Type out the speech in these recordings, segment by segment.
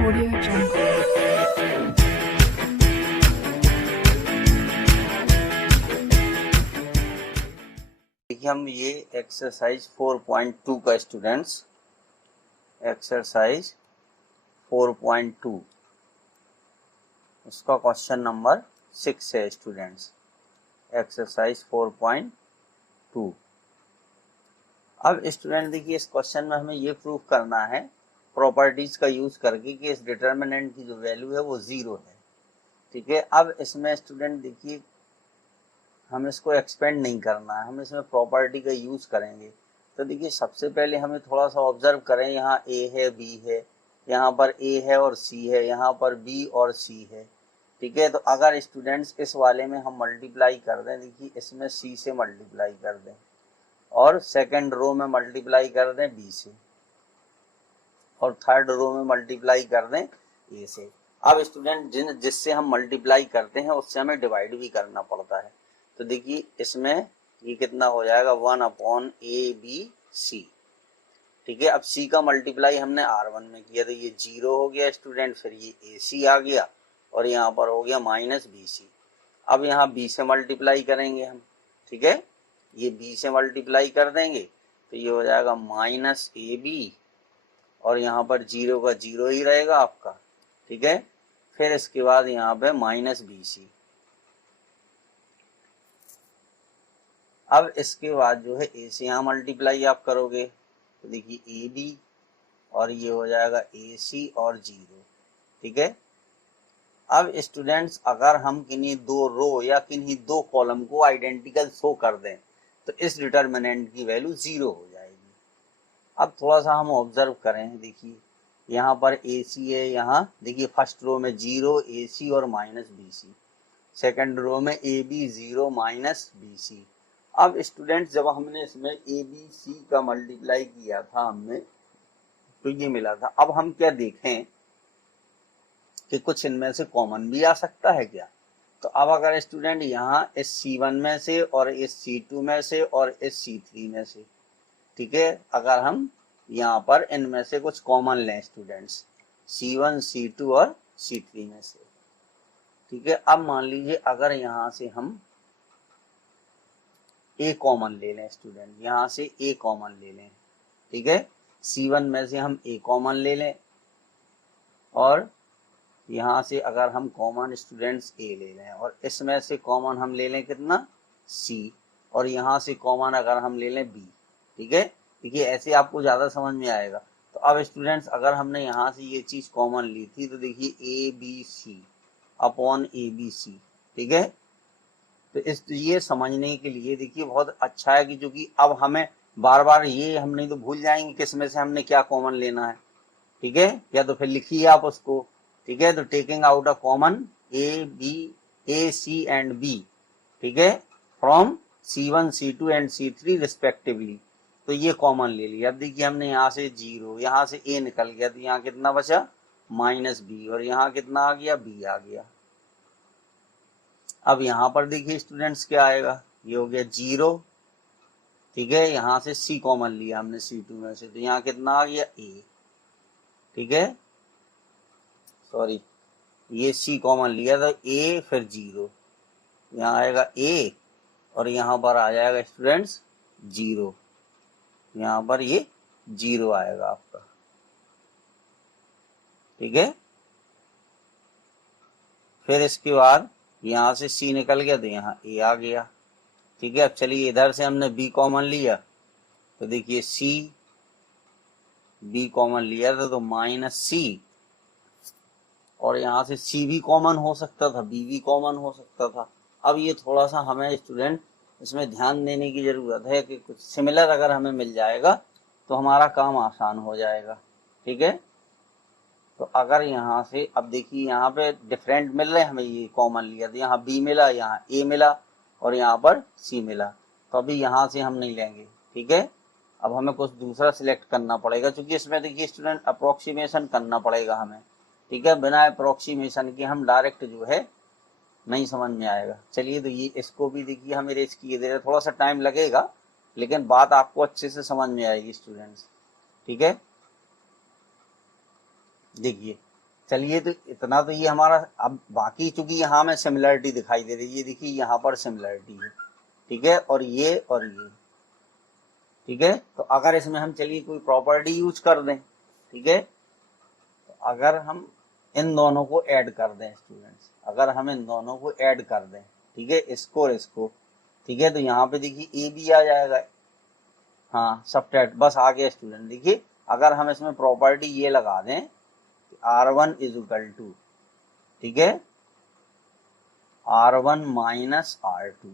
Audio Jungle. देखिए हम ये एक्सरसाइज 4.2 का स्टूडेंट्स एक्सरसाइज 4.2 उसका क्वेश्चन नंबर 6 है स्टूडेंट्स। एक्सरसाइज 4.2। अब स्टूडेंट देखिए इस क्वेश्चन में हमें ये प्रूफ करना है प्रॉपर्टीज का यूज करके कि इस डिटर्मिनेंट की जो वैल्यू है वो 0 है। ठीक है, अब इसमें स्टूडेंट देखिए हम इसको एक्सपेंड नहीं करना है, हम इसमें प्रॉपर्टी का यूज करेंगे। तो देखिए सबसे पहले हमें थोड़ा सा ऑब्जर्व करें, यहाँ ए है बी है, यहाँ पर ए है और सी है, यहाँ पर बी और सी है। ठीक है, तो अगर स्टूडेंट्स इस वाले में हम मल्टीप्लाई कर दें, देखिए इसमें सी से मल्टीप्लाई कर दें और सेकेंड रो में मल्टीप्लाई कर दें बी से और थर्ड रो में मल्टीप्लाई कर दें ए से। अब स्टूडेंट जिससे हम मल्टीप्लाई करते हैं उससे हमें डिवाइड भी करना पड़ता है। तो देखिए इसमें ये कितना हो जाएगा 1/a/b/c। ठीक है, अब c का मल्टीप्लाई हमने r1 में किया तो ये 0 हो गया स्टूडेंट, फिर ये ac आ गया और यहाँ पर हो गया -bc। अब यहाँ b से मल्टीप्लाई करेंगे हम। ठीक है, ये b से मल्टीप्लाई कर देंगे तो ये हो जाएगा -ab और यहाँ पर 0 का 0 ही रहेगा आपका। ठीक है, फिर इसके बाद यहाँ पे -bc। अब इसके बाद जो है ए से यहाँ मल्टीप्लाई आप करोगे तो देखिए ए बी और ये हो जाएगा ए सी और 0। ठीक है, अब स्टूडेंट्स अगर हम किन्हीं दो रो या किन्हीं दो कॉलम को आइडेंटिकल शो कर दें तो इस डिटर्मिनेंट की वैल्यू 0 हो जाएगी। अब थोड़ा सा हम ऑब्जर्व करें, देखिए यहाँ पर ए सी है, यहाँ देखिए फर्स्ट रो में 0 ए सी और -bc, सेकेंड रो में ए बी 0 -bc। अब स्टूडेंट्स जब हमने इसमें ए बी सी का मल्टीप्लाई किया था हमने तो ये मिला था। अब हम क्या देखें कि कुछ इनमें से कॉमन भी आ सकता है क्या। तो अब अगर स्टूडेंट यहाँ इस C1 में से और इस C2 में से और इस C3 में से, ठीक है, अगर हम यहाँ पर इनमें से कुछ कॉमन लें स्टूडेंट्स C1 C2 और C3 में से। ठीक है, अब मान लीजिए अगर यहाँ से हम ए कॉमन ले लें स्टूडेंट, यहाँ से ए कॉमन ले लें। ठीक है, C1 में से हम ए कॉमन ले लें और यहाँ से अगर हम कॉमन स्टूडेंट्स ए ले लें और इसमें से कॉमन हम ले लें कितना C और यहाँ से कॉमन अगर हम ले लें B। ठीक है, देखिए ऐसे आपको ज़्यादा समझ में आएगा। तो अब स्टूडेंट्स अगर हमने यहाँ से ये चीज़ कॉमन ली थी तो देखिए ABC अपॉन ABC। ठीक है, तो ये समझने के लिए देखिए बहुत अच्छा है कि जो कि अब हमें बार बार ये हम नहीं तो भूल जाएंगे किस में से हमने क्या कॉमन लेना है। ठीक है, या तो फिर लिखिए आप उसको। ठीक है, तो taking out a common A C and B, ठीक है, from C1 C2 and C3 respectively, तो ये कॉमन ले लिया। अब देखिए हमने यहाँ से 0, यहाँ से ए निकल गया तो यहाँ कितना बचा -b और यहाँ कितना आ गया b आ गया। अब यहाँ पर देखिए स्टूडेंट्स क्या आएगा, ये हो गया 0। ठीक है, यहाँ से C कॉमन लिया हमने C2 में से तो यहाँ कितना आ गया A। ठीक है, सॉरी ये C कॉमन लिया था A फिर 0, यहाँ आएगा A और यहाँ पर आ जाएगा स्टूडेंट्स 0, यहाँ पर ये 0 आएगा आपका। ठीक है, फिर इसके बाद यहाँ से C निकल गया तो यहाँ A आ गया। ठीक है, अब चलिए इधर से हमने B कॉमन लिया तो देखिए C B कॉमन लिया था तो -C और यहाँ से C भी कॉमन हो सकता था, B भी कॉमन हो सकता था। अब ये थोड़ा सा हमें स्टूडेंट इसमें ध्यान देने की जरूरत है कि कुछ सिमिलर अगर हमें मिल जाएगा तो हमारा काम आसान हो जाएगा। ठीक है, तो अगर यहाँ से अब देखिए यहाँ पे डिफरेंट मिल रहे हैं, हमें ये कॉमन लिया तो यहाँ B मिला, यहाँ A मिला और यहाँ पर C मिला, तो अभी यहाँ से हम नहीं लेंगे। ठीक है, अब हमें कुछ दूसरा सिलेक्ट करना पड़ेगा क्योंकि इसमें देखिए स्टूडेंट अप्रोक्सीमेशन करना पड़ेगा हमें। ठीक है, बिना अप्रोक्सीमेशन के हम डायरेक्ट जो है नहीं समझ में आएगा। चलिए तो ये इसको भी देखिए हम इरेज किए दे रहे, थोड़ा सा टाइम लगेगा लेकिन बात आपको अच्छे से समझ में आएगी स्टूडेंट्स। ठीक है, देखिए चलिए तो इतना तो ये हमारा, अब बाकी चूंकि यहाँ में सिमिलरिटी दिखाई दे रही है, देखिए यहाँ पर सिमिलरिटी है, ठीक है, और ये, ठीक है। तो अगर इसमें हम चलिए कोई प्रॉपर्टी यूज कर दें, ठीक है, तो अगर हम इन दोनों को ऐड कर दें स्टूडेंट्स, अगर हम इन दोनों को ऐड कर दें, ठीक है, इसको और इसको, ठीक है, तो यहाँ पे देखिए ए बी आ जाएगा, हाँ सबट्रैक्ट, बस आ गया स्टूडेंट। देखिए अगर हम इसमें प्रॉपर्टी ये लगा दें R1 इज इक्वल टू, ठीक है, R1 माइनस R2,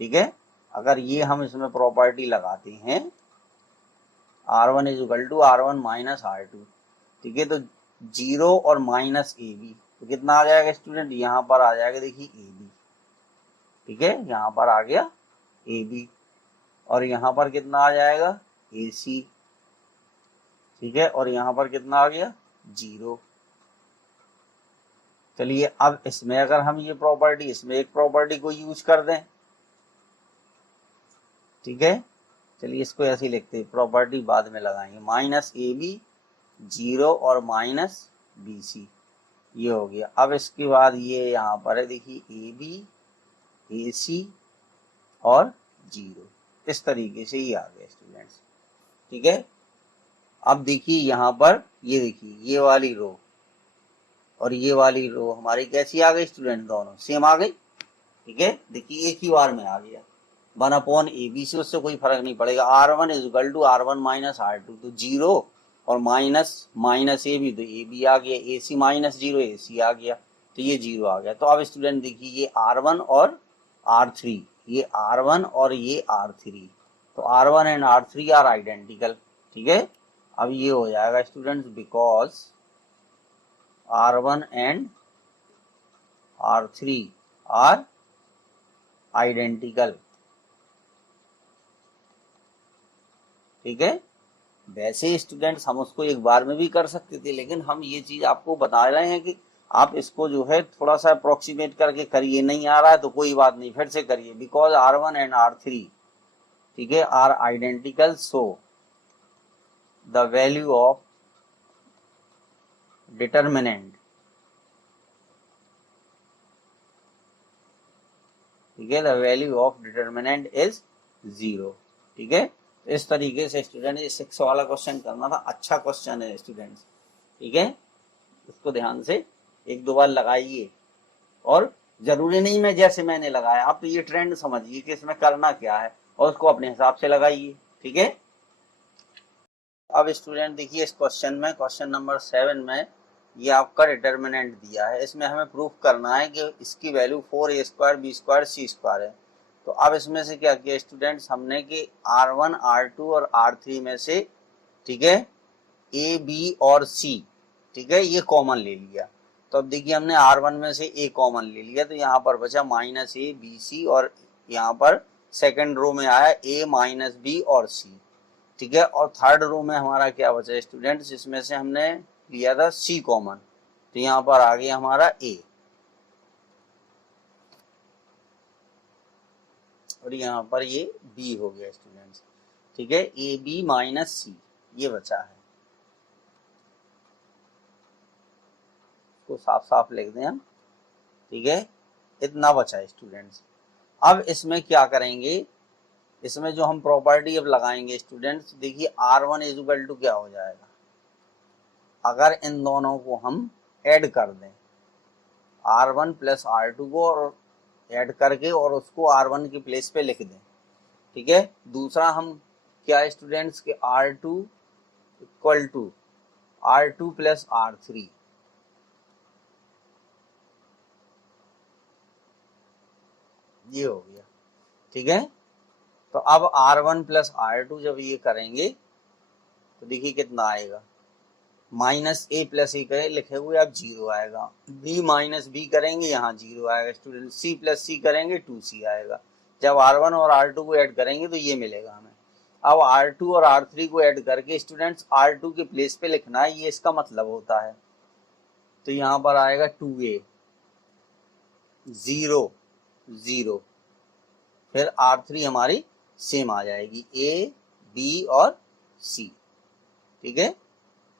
ठीक है, अगर ये हम इसमें प्रॉपर्टी लगाते हैं R1 is equal to R1 minus R2, ठीक है, तो 0 और माइनस ए बी, तो कितना आ जाएगा स्टूडेंट, यहाँ पर आ जाएगा देखिए ए बी, ठीक है, यहाँ पर आ गया ए बी, और यहाँ पर कितना आ जाएगा ए सी, ठीक है, और यहाँ पर कितना आ गया 0। चलिए अब इसमें अगर हम ये प्रॉपर्टी, इसमें एक प्रॉपर्टी को यूज कर दें, ठीक है, चलिए इसको ऐसे ही लिखते हैं, प्रॉपर्टी बाद में लगाएंगे, माइनस ए बी 0 और माइनस बी सी, ये हो गया। अब इसके बाद ये यहाँ पर है देखिए ए बी ए सी और 0, इस तरीके से ही आ गया स्टूडेंट्स, ठीक है। अब देखिए यहाँ पर ये देखिए ये वाली रो और ये वाली रो हमारी कैसी आ गई स्टूडेंट, दोनों सेम आ गई, ठीक है, देखिए एक ही बार में आ गया 1/AB से, उससे कोई फर्क नहीं पड़ेगा। R1 is equal to R1 minus R2, तो 0 और माइनस माइनस ए बी, तो ए बी आ गया, ए सी माइनस 0 ए सी आ गया, तो ये 0 आ गया। तो अब स्टूडेंट देखिए ये R1 और R3, ये R1 और ये R3, तो R1 and R3 are identical, ठीक है। अब ये हो जाएगा students because R1 and R3 are identical, ठीक है। वैसे स्टूडेंट्स हम उसको एक बार में भी कर सकते थे, लेकिन हम ये चीज आपको बता रहे हैं कि आप इसको जो है थोड़ा सा अप्रोक्सीमेट करके करिए, नहीं आ रहा है तो कोई बात नहीं, फिर से करिए, बिकॉज R1 एंड R3, ठीक है, are identical, so the value of determinant, ठीक है, the value of determinant is 0, ठीक है। इस तरीके से स्टूडेंट ये 6 वाला क्वेश्चन करना था, अच्छा क्वेश्चन है स्टूडेंट्स, ठीक है, इसको ध्यान से 1-2 बार लगाइए, और जरूरी नहीं मैं जैसे मैंने लगाया, आप तो ये ट्रेंड समझिए कि इसमें करना क्या है और उसको अपने हिसाब से लगाइए, ठीक है। अब स्टूडेंट देखिए इस क्वेश्चन में, क्वेश्चन नंबर 7 में ये आपका डिटर्मिनेंट दिया है, इसमें हमें प्रूफ करना है कि इसकी value 4a square B square C square है। तो अब इसमें से क्या किया स्टूडेंट्स हमने कि R1 R2 और R3 में से, ठीक है, ए बी और सी, ठीक है, ये कॉमन ले लिया। तो अब देखिए हमने R1 में से ए कॉमन ले लिया, तो यहाँ पर बचा माइनस ए बी सी, और यहाँ पर सेकेंड रो में आया ए माइनस बी और सी, ठीक है, और थर्ड रो में हमारा क्या बचा स्टूडेंट्स, इसमें से हमने लिया था सी कॉमन, तो यहाँ पर आ गया हमारा ए, और यहाँ पर ये बी हो गया स्टूडेंट्स, ठीक है, ए बी माइनस सी ये बचा है, इसको साफ साफ लिख दें हम, ठीक है, इतना बचा है स्टूडेंट्स। अब इसमें क्या करेंगे, इसमें जो हम प्रॉपर्टी अब लगाएंगे स्टूडेंट्स, देखिए R1 इज इक्वल टू क्या हो जाएगा, अगर इन दोनों को हम ऐड कर दें, R1 प्लस R2 को और ऐड करके और उसको R1 की प्लेस पे लिख दें, ठीक है। दूसरा हम क्या स्टूडेंट्स के R2 equal to R2 plus R3, ये हो गया, ठीक है। तो अब R1 प्लस R2 जब ये करेंगे तो देखिए कितना आएगा, माइनस ए प्लस ए करें लिखे हुए अब 0 आएगा, बी माइनस बी करेंगे यहाँ 0 आएगा स्टूडेंट, सी प्लस सी करेंगे 2c आएगा। जब R1 और R2 को ऐड करेंगे तो ये मिलेगा हमें। अब R2 और R3 को ऐड करके स्टूडेंट्स R2 के प्लेस पे लिखना है, ये इसका मतलब होता है। तो यहाँ पर आएगा 2a 0 0, फिर R3 हमारी सेम आ जाएगी ए बी और सी, ठीक है।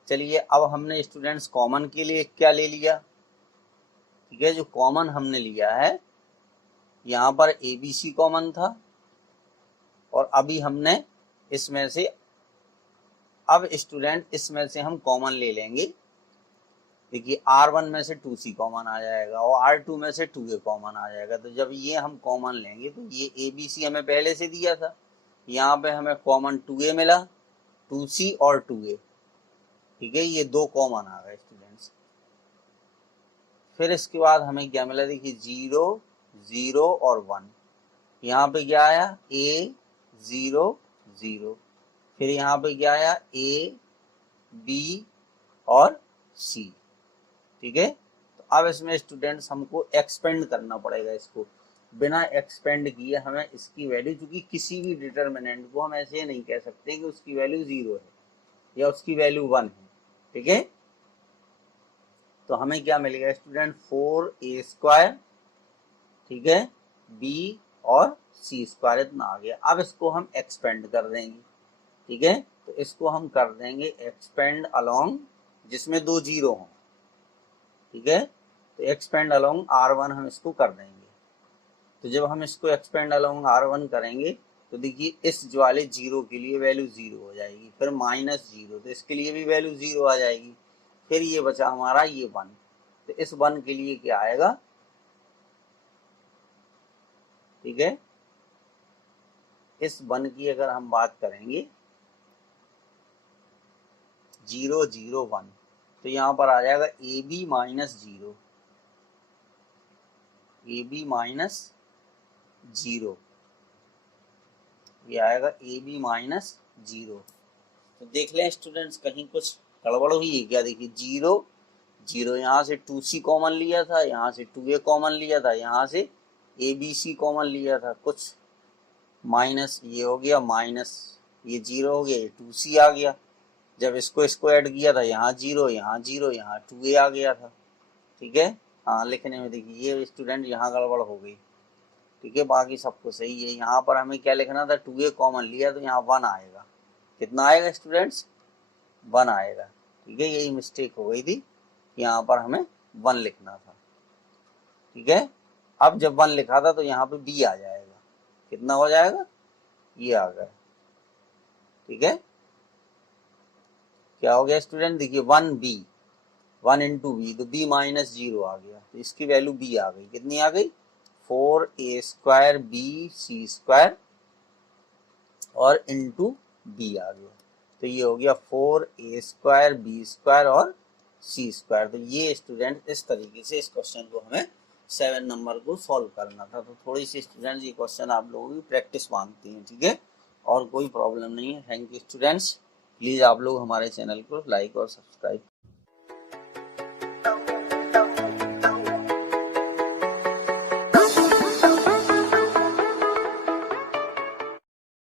चलिए अब हमने स्टूडेंट्स कॉमन के लिए क्या ले लिया, ठीक है, जो कॉमन हमने लिया है यहाँ पर ABC कॉमन था, और अभी हमने इसमें से, अब स्टूडेंट इसमें से हम कॉमन ले लेंगे। देखिए R1 में से 2C कॉमन आ जाएगा और R2 में से 2A कॉमन आ जाएगा। तो जब ये हम कॉमन लेंगे तो ये ABC हमें पहले से दिया था, यहाँ पे हमें कॉमन 2A मिला, 2C और 2A, ठीक है, ये दो कॉमन आ गए स्टूडेंट्स। फिर इसके बाद हमें क्या मिला, देखिए 0 0 और 1, यहाँ पे क्या आया A 0 0, फिर यहाँ पे क्या आया A B और C, ठीक है। तो अब इसमें स्टूडेंट्स हमको एक्सपेंड करना पड़ेगा इसको, बिना एक्सपेंड किए हमें इसकी वैल्यू, क्योंकि किसी भी डिटर्मिनेंट को हम ऐसे नहीं कह सकते कि उसकी वैल्यू 0 है या उसकी वैल्यू 1 है, ठीक है। तो हमें क्या मिलेगा स्टूडेंट 4A², ठीक है, B और C² इतना आ गया। अब इसको हम एक्सपेंड कर देंगे, ठीक है, तो इसको हम कर देंगे एक्सपेंड अलोंग जिसमें 2 0 हों, ठीक है। तो एक्सपेंड अलोंग R1 हम इसको कर देंगे। तो जब हम इसको एक्सपेंड अलोंग R1 करेंगे तो देखिए इस वाले 0 के लिए वैल्यू 0 हो जाएगी, फिर -0, तो इसके लिए भी वैल्यू 0 आ जाएगी, फिर ये बचा हमारा ये 1, तो इस 1 के लिए क्या आएगा, ठीक है, इस 1 की अगर हम बात करेंगे 0 0 1, तो यहाँ पर आ जाएगा AB -0, AB -0, ये आएगा AB -0। तो देख लें स्टूडेंट्स कहीं कुछ गड़बड़ हुई है क्या, देखिए 0 0, यहाँ से 2C कॉमन लिया था, यहाँ से 2A कॉमन लिया था, यहाँ से ABC कॉमन लिया था, कुछ माइनस ये हो गया, माइनस ये 0 हो गया, ये 2C आ गया, जब इसको ऐड किया था यहाँ 0 यहाँ 0 यहाँ 2A आ गया था, ठीक है। हाँ लिखने में देखिए ये स्टूडेंट यहाँ गड़बड़ हो गई, ठीक है, बाकी सबको सही है। यहाँ पर हमें क्या लिखना था, 2A कॉमन लिया तो यहाँ 1 आएगा, कितना आएगा स्टूडेंट्स 1 आएगा, ठीक है, यही मिस्टेक हो गई थी, यहाँ पर हमें 1 लिखना था, ठीक है। अब जब 1 लिखा था तो यहाँ पे B आ जाएगा, कितना हो जाएगा, ये आ गया, ठीक है। क्या हो गया स्टूडेंट, देखिए 1B 1 इंटू B, तो B -0 आ गया, तो इसकी वैल्यू B आ गई, कितनी आ गई 4A² BC² और इंटू B आ गया, तो ये हो गया 4A² B² और C²। तो ये स्टूडेंट इस तरीके से इस क्वेश्चन को हमें 7 नंबर को सॉल्व करना था। तो थोड़ी सी स्टूडेंट्स ये क्वेश्चन आप लोगों की प्रैक्टिस मांगती हैं, ठीक है, और कोई प्रॉब्लम नहीं है। थैंक यू स्टूडेंट्स, प्लीज़ आप लोग हमारे चैनल को लाइक और सब्सक्राइब